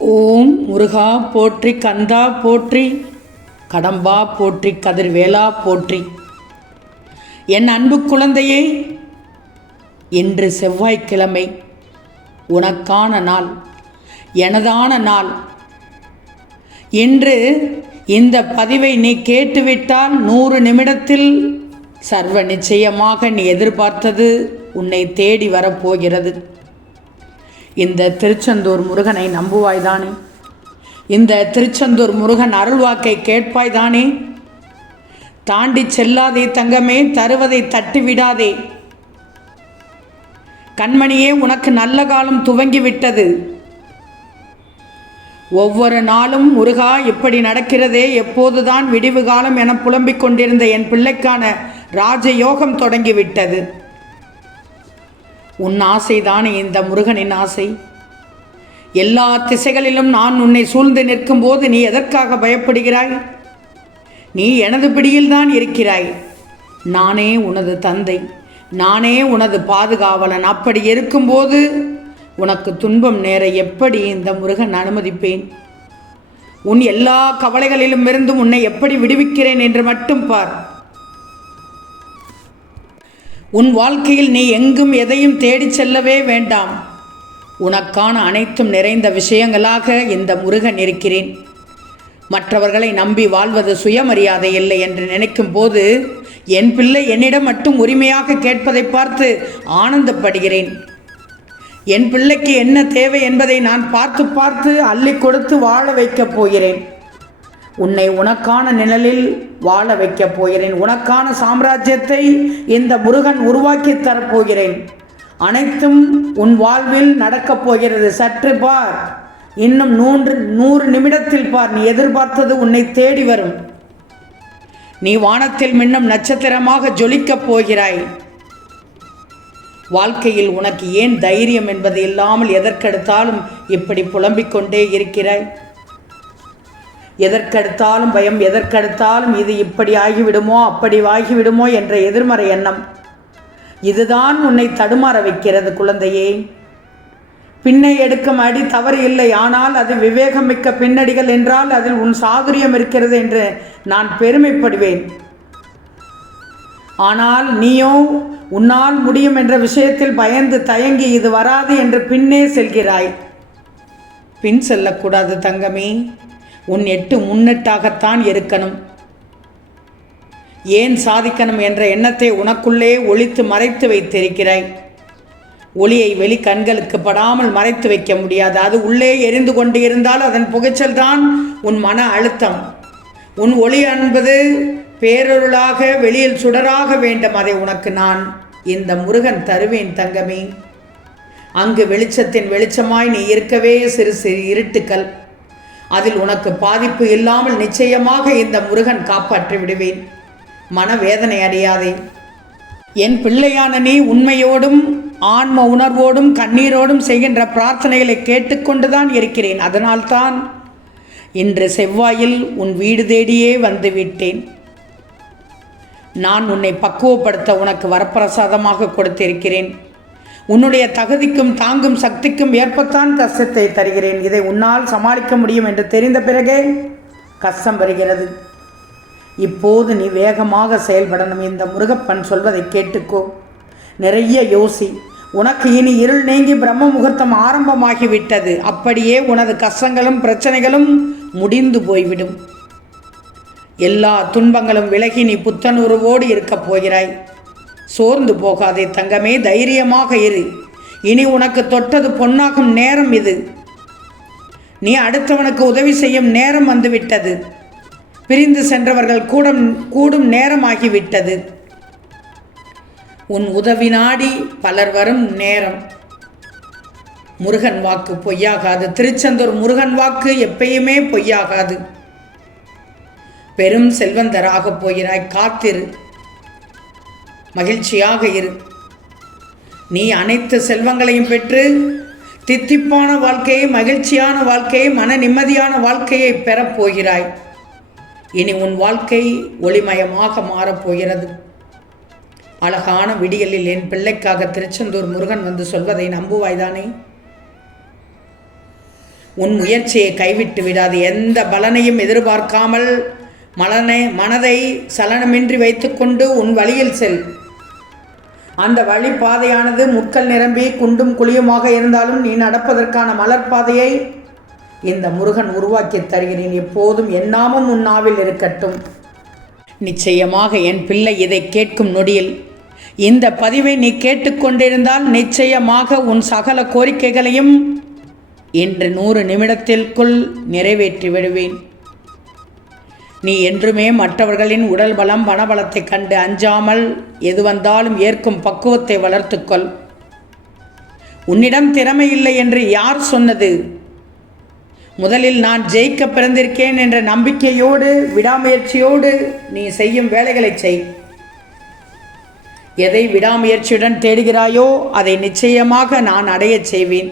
ஓம் முருகா போற்றி, கந்தா போற்றி, கடம்பா போற்றி, கதிர்வேலா போற்றி. என் அன்பு குழந்தையே, இன்று செவ்வாய்க்கிழமை, உனக்கான நாள், எனதான நாள். இன்று இந்த பதிவை நீ கேட்டுவிட்டால் 100 நிமிடத்தில் சர்வ நிச்சயமாக நீ எதிர்பார்த்தது உன்னை தேடி வரப்போகிறது. இந்த திருச்செந்தூர் முருகனை நம்புவாய்தானே? இந்த திருச்செந்தூர் முருகன் அருள்வாக்கை கேட்பாய்தானே? தாண்டி செல்லாதே தங்கமே, தருவதை தட்டிவிடாதே. கண்மணியே, உனக்கு நல்ல காலம் துவங்கிவிட்டது. ஒவ்வொரு நாளும் முருகா இப்படி நடக்கிறதே, எப்போதுதான் விடிவு காலம் என புலம்பிக் கொண்டிருந்த என் பிள்ளைக்கான ராஜயோகம் தொடங்கிவிட்டது. உன் ஆசைதானே இந்த முருகனின் ஆசை. எல்லா திசைகளிலும் நான் உன்னை சூழ்ந்து நிற்கும்போது நீ எதற்காக பயப்படுகிறாய்? நீ எனது பிடியில்தான் இருக்கிறாய். நானே உனது தந்தை, நானே உனது பாதுகாவலன். அப்படி இருக்கும்போது உனக்கு துன்பம் நேர எப்படி இந்த முருகன் அனுமதிப்பேன்? உன் எல்லா கவலைகளிலும் இருந்தும் உன்னை எப்படி விடுவிக்கிறேன் என்று மட்டும் பார். உன் வாழ்க்கையில் நீ எங்கும் எதையும் தேடிச் செல்லவே வேண்டாம். உனக்கான அனைத்தும் நிறைந்த விஷயங்களாக இந்த முருகன் இருக்கிறேன். மற்றவர்களை நம்பி வாழ்வது சுயமரியாதை இல்லை என்று நினைக்கும் போது என் பிள்ளை என்னிடம் மட்டும் உரிமையாக கேட்பதை பார்த்து ஆனந்தப்படுகிறேன். என் பிள்ளைக்கு என்ன தேவை என்பதை நான் பார்த்து பார்த்து அள்ளி கொடுத்து வாழ வைக்கப் போகிறேன். உன்னை உனக்கான நிழலில் வாழ வைக்கப் போகிறேன். உனக்கான சாம்ராஜ்யத்தை இந்த முருகன் உருவாக்கி தரப்போகிறேன். அனைத்தும் உன் வாழ்வில் நடக்கப் போகிறது. சற்று பார், இன்னும் 100 நிமிடத்தில் பார். நீ எதிர்பார்த்தது உன்னை தேடி வரும். நீ வானத்தில் மின்னும் நட்சத்திரமாக ஜொலிக்கப் போகிறாய். வாழ்க்கையில் உனக்கு ஏன் தைரியம் என்பது இல்லாமல் எதற்கெடுத்தாலும் இப்படி புலம்பிக் கொண்டே இருக்கிறாய்? எதற்கெடுத்தாலும் பயம், எதற்கெடுத்தாலும் இது இப்படி ஆகிவிடுமோ அப்படி ஆகிவிடுமோ என்ற எதிர்மறை எண்ணம். இதுதான் உன்னை தடுமாற வைக்கிறது குழந்தையே. பின்னை எடுக்கும் அடி தவறு இல்லை, ஆனால் அது விவேகமிக்க பின்னடிகள் என்றால் அதில் உன் சாதுரியம் இருக்கிறது என்று நான் பெருமைப்படுவேன். ஆனால் நீயோ உன்னால் முடியும் என்ற விஷயத்தில் பயந்து தயங்கி இது வராது என்று பின்னே செல்கிறாய். பின் செல்லக்கூடாது தங்கமே. உன் எட்டு முன்னெட்டாகத்தான் இருக்கணும். ஏன் சாதிக்கணும் என்ற எண்ணத்தை உனக்குள்ளே ஒளித்து மறைத்து வைத்திருக்கிறாய். ஒளியை வெளி கண்களுக்கு படாமல் மறைத்து வைக்க முடியாது. அது உள்ளே எரிந்து கொண்டு இருந்தால் அதன் புகைச்சல் தான் உன் மன அழுத்தம். உன் ஒளி என்பது பேரொருளாக வெளியில் சுடராக வேண்டும். அதை உனக்கு நான் இந்த முருகன் தருவேன் தங்கமே. அங்கு வெளிச்சத்தின் வெளிச்சமாய் நீ இருக்கவே சிறு சிறு இருட்டுக்கள். அதில் உனக்கு பாதிப்பு இல்லாமல் நிச்சயமாக இந்த முருகன் காப்பாற்றி விடுவேன். மனவேதனை அறியாதே. என் பிள்ளையான நீ உண்மையோடும் ஆன்ம உணர்வோடும் கண்ணீரோடும் செய்கின்ற பிரார்த்தனைகளை கேட்டுக்கொண்டுதான் இருக்கிறேன். அதனால்தான் இன்று செவ்வாயில் உன் வீடு தேடியே வந்துவிட்டேன். நான் உன்னை பக்குவப்படுத்த உனக்கு வரப்பிரசாதமாக கொடுத்திருக்கிறேன். உன்னுடைய தகுதிக்கும் தாங்கும் சக்திக்கும் ஏற்பத்தான் கஷ்டத்தை தருகிறேன். இதை உன்னால் சமாளிக்க முடியும் என்று தெரிந்த பிறகே கஷ்டம் வருகிறது. இப்போது நீ வேகமாக செயல்படணும். இந்த முருகப்பன் சொல்வதை கேட்டுக்கோ. நிறைய யோசி. உனக்கு இனி இருள் நீங்கி பிரம்ம முகூர்த்தம் ஆரம்பமாகிவிட்டது. அப்படியே உனது கஷ்டங்களும் பிரச்சனைகளும் முடிந்து போய்விடும். எல்லா துன்பங்களும் விலகி நீ புத்தனுருவோடு இருக்கப் போகிறாய். சோர்ந்து போகாதே தங்கமே, தைரியமாக இரு. இனி உனக்கு தொட்டது பொன்னாகும் நேரம் இது. நீ அடுத்தவனுக்கு உதவி செய்யும் நேரம் வந்துவிட்டது. பிரிந்து சென்றவர்கள் கூடும் நேரமாகிவிட்டது. உன் உதவி நாடி பலர் வரும் நேரம். முருகன் வாக்கு பொய்யாகாது. திருச்செந்தூர் முருகன் வாக்கு எப்பயுமே பொய்யாகாது. பெரும் செல்வந்தராகப் போகிறாய். காத்திரு, மகிழ்ச்சியாக இரு. நீ அனைத்து செல்வங்களையும் பெற்று தித்திப்பான வாழ்க்கையை, மகிழ்ச்சியான வாழ்க்கையை, மன நிம்மதியான வாழ்க்கையை பெறப்போகிறாய். இனி உன் வாழ்க்கை ஒளிமயமாக மாறப்போகிறது. அழகான விடியலில் என் பிள்ளைக்காக திருச்செந்தூர் முருகன் வந்து சொல்வதை நம்புவாய்தானே? உன் முயற்சியை கைவிட்டு விடாது. எந்த பலனையும் எதிர்பார்க்காமல் மனதை சலனமின்றி வைத்துக்கொண்டு உன் வழியில் செல். அந்த வழிப்பாதையானது முட்கள் நிரம்பி குண்டும் குழியுமாக இருந்தாலும் நீ நடப்பதற்கான மலர்பாதையை இந்த முருகன் உருவாக்கி தருகிறேன். எப்போதும் என் நாமம் உன் நாவில் இருக்கட்டும். நிச்சயமாக என் பிள்ளை இதை கேட்கும் நொடியில் இந்த பதிவை நீ கேட்டுக்கொண்டிருந்தால் நிச்சயமாக உன் சகல கோரிக்கைகளையும் இன்று 100 நிமிடத்திற்குள் நிறைவேற்றி விடுவேன். நீ என்றுமே மற்றவர்களின் உடல் பலம் பணபலத்தை கண்டு அஞ்சாமல் எது வந்தாலும் ஏற்கும் பக்குவத்தை வளர்த்துக்கொள். உன்னிடம் திறமை இல்லை என்று யார் சொன்னது? முதலில் நான் ஜெயிக்க பிறந்திருக்கேன் என்ற நம்பிக்கையோடு விடாமுயற்சியோடு நீ செய்யும் வேலைகளை செய். எதை விடாமுயற்சியுடன் தேடுகிறாயோ அதை நிச்சயமாக நான் அடையச் செய்வேன்.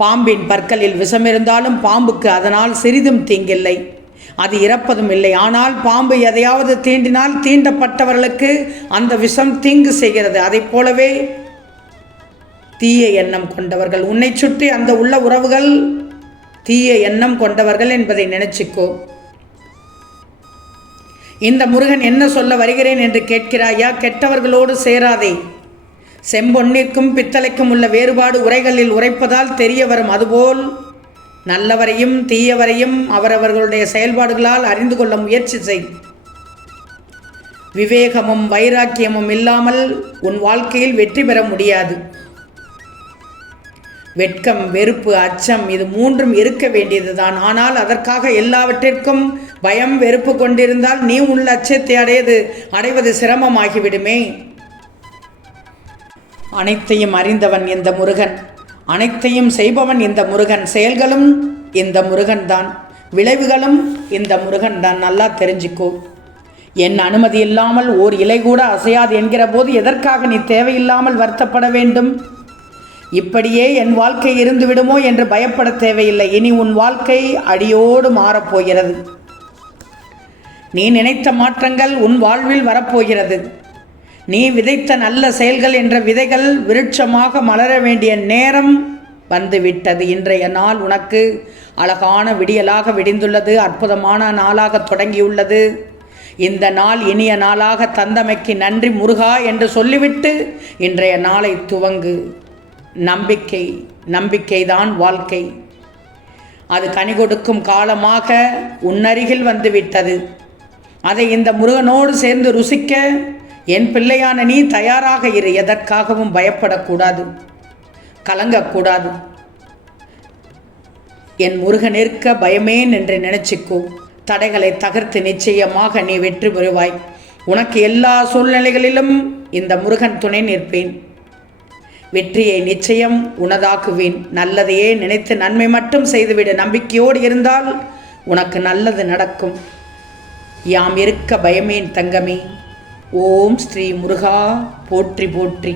பாம்பின் பற்களில் விஷம் இருந்தாலும் பாம்புக்கு அதனால் சிறிதும் தீங்கில்லை, அது இறப்பதும் இல்லை. ஆனால் பாம்பு எதையாவது தீண்டினால் தீண்டப்பட்டவர்களுக்கு அந்த விஷம் தீங்கு செய்கிறது. அதை போலவே தீய எண்ணம் கொண்டவர்கள், உன்னை சுற்றி அந்த உள்ள உறவுகள் தீய எண்ணம் கொண்டவர்கள் என்பதை நினைச்சுக்கோ. இந்த முருகன் என்ன சொல்ல வருகிறேன் என்று கேட்கிறாயா? கெட்டவர்களோடு சேராதே. செம்பொன்னிற்கும் பித்தளைக்கும் உள்ள வேறுபாடு உரைகளில் உரைப்பதால் தெரிய வரும். அதுபோல் நல்லவரையும் தீயவரையும் அவரவர்களுடைய செயல்பாடுகளால் அறிந்து கொள்ள முயற்சி செய். விவேகமும் வைராக்கியமும் இல்லாமல் உன் வாழ்க்கையில் வெற்றி பெற முடியாது. வெட்கம், வெறுப்பு, அச்சம் இது 3ம் இருக்க வேண்டியதுதான். ஆனால் அதற்காக எல்லாவற்றிற்கும் பயம், வெறுப்பு கொண்டிருந்தால் நீ உள்ள அச்சத்தை அடைவது சிரமமாகிவிடுமே. அனைத்தையும் அறிந்தவன் இந்த முருகன், அனைத்தையும் செய்பவன் இந்த முருகன், செயல்களும் இந்த முருகன் தான், விளைவுகளும் இந்த முருகன் தான். நல்லா தெரிஞ்சுக்கோ. என் அனுமதி இல்லாமல் ஓர் இலை கூட அசையாது என்கிற போது எதற்காக நீ தேவையில்லாமல் வருத்தப்பட வேண்டும்? இப்படியே என் வாழ்க்கை இருந்து விடுமோ என்று பயப்பட தேவையில்லை. இனி உன் வாழ்க்கை அடியோடு மாறப்போகிறது. நீ நினைத்த மாற்றங்கள் உன் வாழ்வில் வரப்போகிறது. நீ விதைத்த நல்ல செயல்கள் என்ற விதைகள் விருட்சமாக மலர வேண்டிய நேரம் வந்துவிட்டது. இன்றைய நாள் உனக்கு அழகான விடியலாக விடிந்துள்ளது. அற்புதமான நாளாக தொடங்கியுள்ளது. இந்த நாள் இனிய நாளாக தந்தமைக்கு நன்றி முருகா என்று சொல்லிவிட்டு இன்றைய நாளை துவங்கு. நம்பிக்கைதான் வாழ்க்கை. அது கனி கொடுக்கும் காலமாக உன்னருகில் வந்துவிட்டது. அதை இந்த முருகனோடு சேர்ந்து ருசிக்க என் பிள்ளையான நீ தயாராக இரு. எதற்காகவும் பயப்படக்கூடாது, கலங்கக்கூடாது. என் முருகன் இருக்க பயமேன் என்று நினைச்சுக்கோ. தடைகளை தகர்த்து நிச்சயமாக நீ வெற்றி பெறுவாய். உனக்கு எல்லா சூழ்நிலைகளிலும் இந்த முருகன் துணை நிற்பேன். வெற்றியை நிச்சயம் உனதாக்குவேன். நல்லதையே நினைத்து நன்மை மட்டும் செய்துவிடு. நம்பிக்கையோடு இருந்தால் உனக்கு நல்லது நடக்கும். யாம் இருக்க பயமேன் தங்கமே. ஓம் ஸ்ரீ முருகா போற்றி போற்றி.